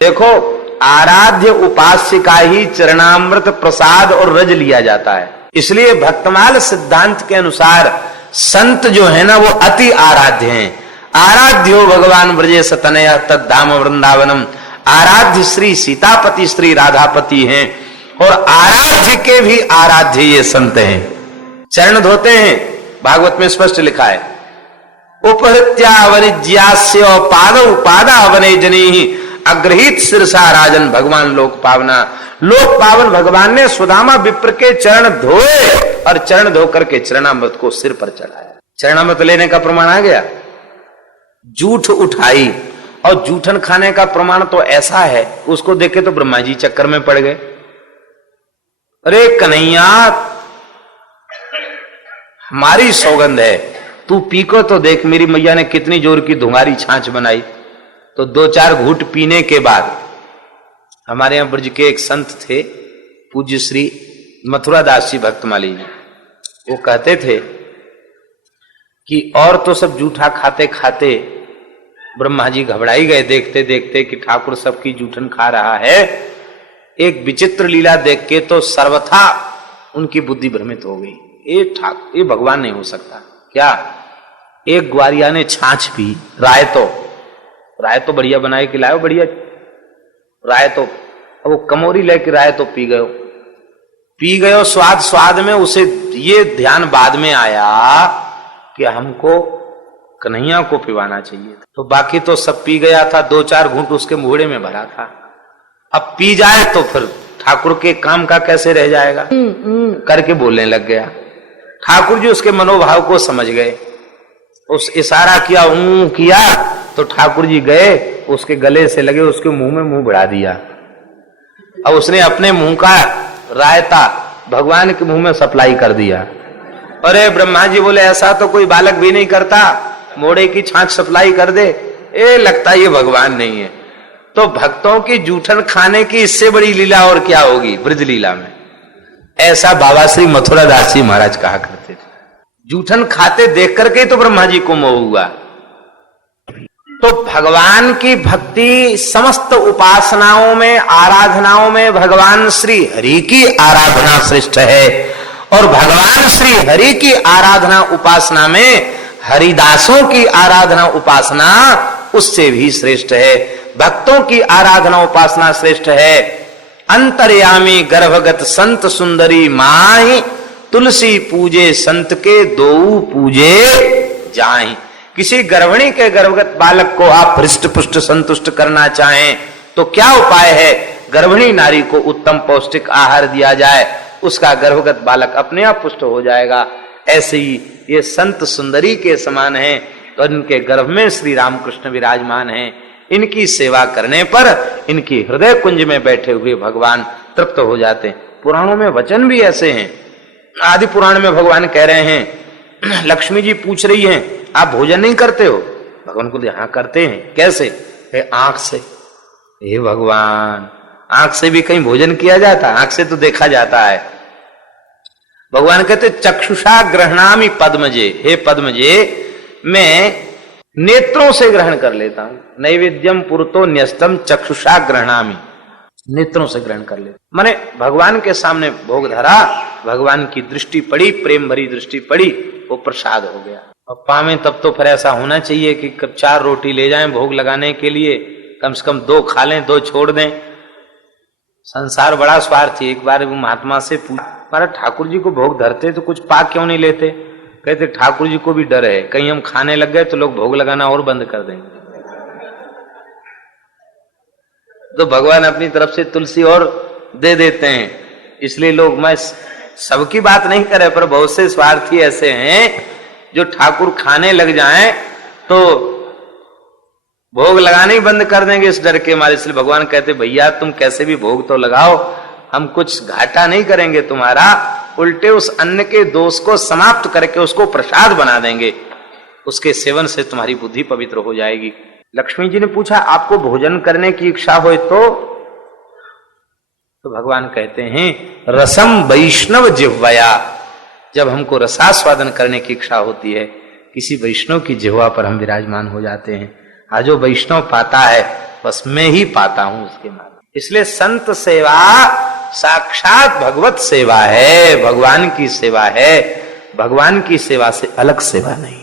देखो, आराध्य उपास्य का ही चरणामृत प्रसाद और रज लिया जाता है। इसलिए भक्तमाल सिद्धांत के अनुसार संत जो है ना वो अति आराध्य हैं। आराध्यो भगवान ब्रजेश तनया तद्धाम वृंदावनम। आराध्य श्री सीतापति श्री राधापति हैं और आराध्य के भी आराध्य ये संत हैं। चरण धोते हैं, भागवत में स्पष्ट लिखा है, उपहृत्यावनिज्यास्य पादौ पादावने जनी अग्रहित सिरसा राजन भगवान लोक पावना। लोक पावन भगवान ने सुदामा विप्र के चरण धोए और चरण धो करके चरणामृत को सिर पर चढ़ाया। चरणामृत लेने का प्रमाण आ गया। जूठ उठाई और जूठन खाने का प्रमाण तो ऐसा है, उसको देखे तो ब्रह्मा जी चक्कर में पड़ गए। अरे कन्हैया, हमारी सौगंध है, तू पी को तो देख, मेरी मैया ने कितनी जोर की धुंगारी छाछ बनाई। तो 2-4 घूंट पीने के बाद हमारे यहां ब्रज के एक संत थे, पूज्य श्री मथुरा दास जी भक्तमाली जी, वो कहते थे कि और तो सब जूठा खाते खाते ब्रह्मा जी घबराई गए देखते देखते कि ठाकुर सबकी जूठन खा रहा है। एक विचित्र लीला देख के तो सर्वथा उनकी बुद्धि भ्रमित हो गई। ये भगवान नहीं हो सकता। क्या? एक ग्वारिया ने छाछ पी, राय तो बढ़िया बनाए के लाओ, बढ़िया राय तो, वो कमोरी लेके राय तो पी गयो स्वाद में। उसे ये ध्यान बाद में आया कि हमको कन्हैया को पिवाना चाहिए, तो बाकी तो सब पी गया था। 2-4 घूंट उसके मुहड़े में भरा था। अब पी जाए तो फिर ठाकुर के काम का कैसे रह जाएगा, करके बोलने लग गया। ठाकुर जी उसके मनोभाव को समझ गए, उस इशारा किया, किया तो ठाकुर जी गए, उसके गले से लगे, उसके मुंह में मुंह बढ़ा दिया। अब उसने अपने मुंह का रायता भगवान के मुंह में सप्लाई कर दिया। अरे ब्रह्मा जी बोले, ऐसा तो कोई बालक भी नहीं करता, मोड़े की छाछ सप्लाई कर दे। लगता ये भगवान नहीं है। तो भक्तों की जूठन खाने की इससे बड़ी लीला और क्या होगी ब्रज लीला में। ऐसा बाबा श्री मथुरा दास जी महाराज कहा करते थे। जूठन खाते देख करके तो ब्रह्मा जी को मोह हुआ। तो भगवान की भक्ति समस्त उपासनाओं में, आराधनाओं में भगवान श्री हरि की आराधना श्रेष्ठ है। और भगवान श्री हरि की आराधना उपासना में हरिदासों की आराधना उपासना उससे भी श्रेष्ठ है। भक्तों की आराधना उपासना श्रेष्ठ है। अंतर्यामी गर्भगत संत सुंदरी माही, तुलसी पूजे संत के दो पूजे जाए। किसी गर्भिणी के गर्भगत बालक को आप हृष्ट पुष्ट संतुष्ट करना चाहें तो क्या उपाय है? गर्भिणी नारी को उत्तम पौष्टिक आहार दिया जाए, उसका गर्भगत बालक अपने आप पुष्ट हो जाएगा। ऐसे ही ये संत सुंदरी के समान हैं और इनके गर्भ में श्री रामकृष्ण विराजमान हैं। इनकी सेवा करने पर इनकी हृदय कुंज में बैठे हुए भगवान तृप्त हो जाते हैं। पुराणों में वचन भी ऐसे हैं। आदि पुराण में भगवान कह रहे हैं, लक्ष्मी जी पूछ रही हैं, आप भोजन नहीं करते हो? भगवान को हाँ करते हैं। कैसे? आंख से। हे भगवान, आंख से भी कहीं भोजन किया जाता? आंख से तो देखा जाता है। भगवान कहते चक्षुषा ग्रहणामि पद्मजे। हे पद्मजे, मैं नेत्रों से ग्रहण कर लेता हूं। नैवेद्यम पुरतो न्यस्तम चक्षुषा ग्रहणामि, नेत्रों से ग्रहण कर लेता। माने भगवान के सामने भोग धरा, भगवान की दृष्टि पड़ी, प्रेम भरी दृष्टि पड़ी, वो प्रसाद हो गया। और पावे तब तो फिर ऐसा होना चाहिए कि कब 4 रोटी ले जाएं भोग लगाने के लिए, कम से कम 2 खा लें, 2 छोड़ दें। संसार बड़ा स्वार्थी। एक बार महात्मा से पूछा, हमारा ठाकुर जी को भोग धरते तो कुछ पा क्यों नहीं लेते? कहते ठाकुर जी को भी डर है, कहीं हम खाने लग गए तो लोग भोग लगाना और बंद कर देंगे। तो भगवान अपनी तरफ से तुलसी और दे देते हैं। इसलिए लोग, मैं सबकी बात नहीं करे, पर बहुत से स्वार्थी ऐसे हैं जो ठाकुर खाने लग जाएं तो भोग लगाने ही बंद कर देंगे इस डर के मारे। इसलिए भगवान कहते, भैया तुम कैसे भी भोग तो लगाओ, हम कुछ घाटा नहीं करेंगे तुम्हारा, उल्टे उस अन्न के दोष को समाप्त करके उसको प्रसाद बना देंगे। उसके सेवन से तुम्हारी बुद्धि पवित्र हो जाएगी। लक्ष्मी जी ने पूछा, आपको भोजन करने की इच्छा हो तो भगवान कहते हैं, रसम वैष्णव जिह्वया। जब हमको रसास्वादन करने की इच्छा होती है, किसी वैष्णव की जिह्वा पर हम विराजमान हो जाते हैं। आज जो वैष्णव पाता है बस मैं ही पाता हूं उसके माध्यम। इसलिए संत सेवा साक्षात भगवत सेवा है, भगवान की सेवा है, भगवान की सेवा से अलग सेवा नहीं।